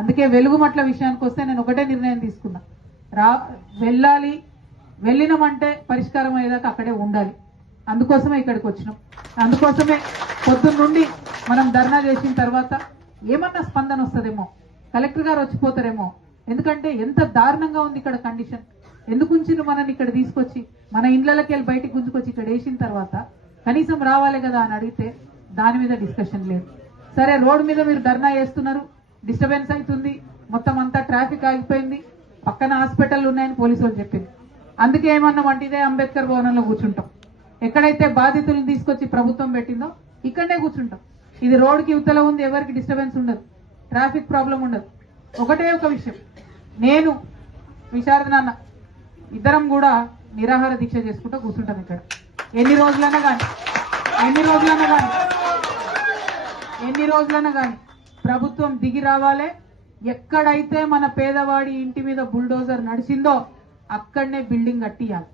అందుకే వెలుగుమట్ల విషయానికి వస్తే నేను ఒకటే నిర్ణయం తీసుకున్నా, వెళ్ళాలి, వెళ్ళినామంటే పరిష్కారం అయ్యేదాకా అక్కడే ఉండాలి. అందుకోసమే ఇక్కడికి వచ్చినాం. అందుకోసమే పొద్దున్న నుండి మనం ధర్నా చేసిన తర్వాత ఏమన్నా స్పందన వస్తుందేమో, కలెక్టర్ గారు వచ్చిపోతారేమో, ఎందుకంటే ఎంత దారుణంగా ఉంది ఇక్కడ కండిషన్. ఎందుకు ఉంచిండ్రు మనని ఇక్కడ తీసుకొచ్చి, మన ఇండ్లకి వెళ్ళి బయటికి గుంజుకొచ్చి ఇక్కడ వేసిన తర్వాత కనీసం రావాలి కదా అని అడిగితే దాని మీద డిస్కషన్ లేదు. సరే, రోడ్డు మీద మీరు ధర్నా చేస్తున్నారు, డిస్టర్బెన్స్ అవుతుంది, మొత్తం అంతా ట్రాఫిక్ ఆగిపోయింది, పక్కన హాస్పిటల్ ఉన్నాయని పోలీసు వాళ్ళు చెప్పింది. అందుకే ఏమన్నామంటే ఇదే అంబేద్కర్ భవనంలో కూర్చుంటాం. ఎక్కడైతే బాధితులను తీసుకొచ్చి ప్రభుత్వం పెట్టిందో ఇక్కడనే కూర్చుంటాం. ఇది రోడ్డుకి ఇవతల ఉంది, ఎవరికి డిస్టర్బెన్స్ ఉండదు, ట్రాఫిక్ ప్రాబ్లం ఉండదు. ఒకటే ఒక విషయం, నేను విశారద నాన్న ఇద్దరం కూడా నిరాహార దీక్ష చేసుకుంటూ కూర్చుంటాం ఇక్కడ. ఎన్ని రోజులైనా కానీ ప్రభుత్వం దిగి రావాలి. ఎక్కడైతే మన పేదవాడి ఇంటి మీద బుల్డోజర్ నడిచిందో అక్కడనే బిల్డింగ్ కట్టియాలి.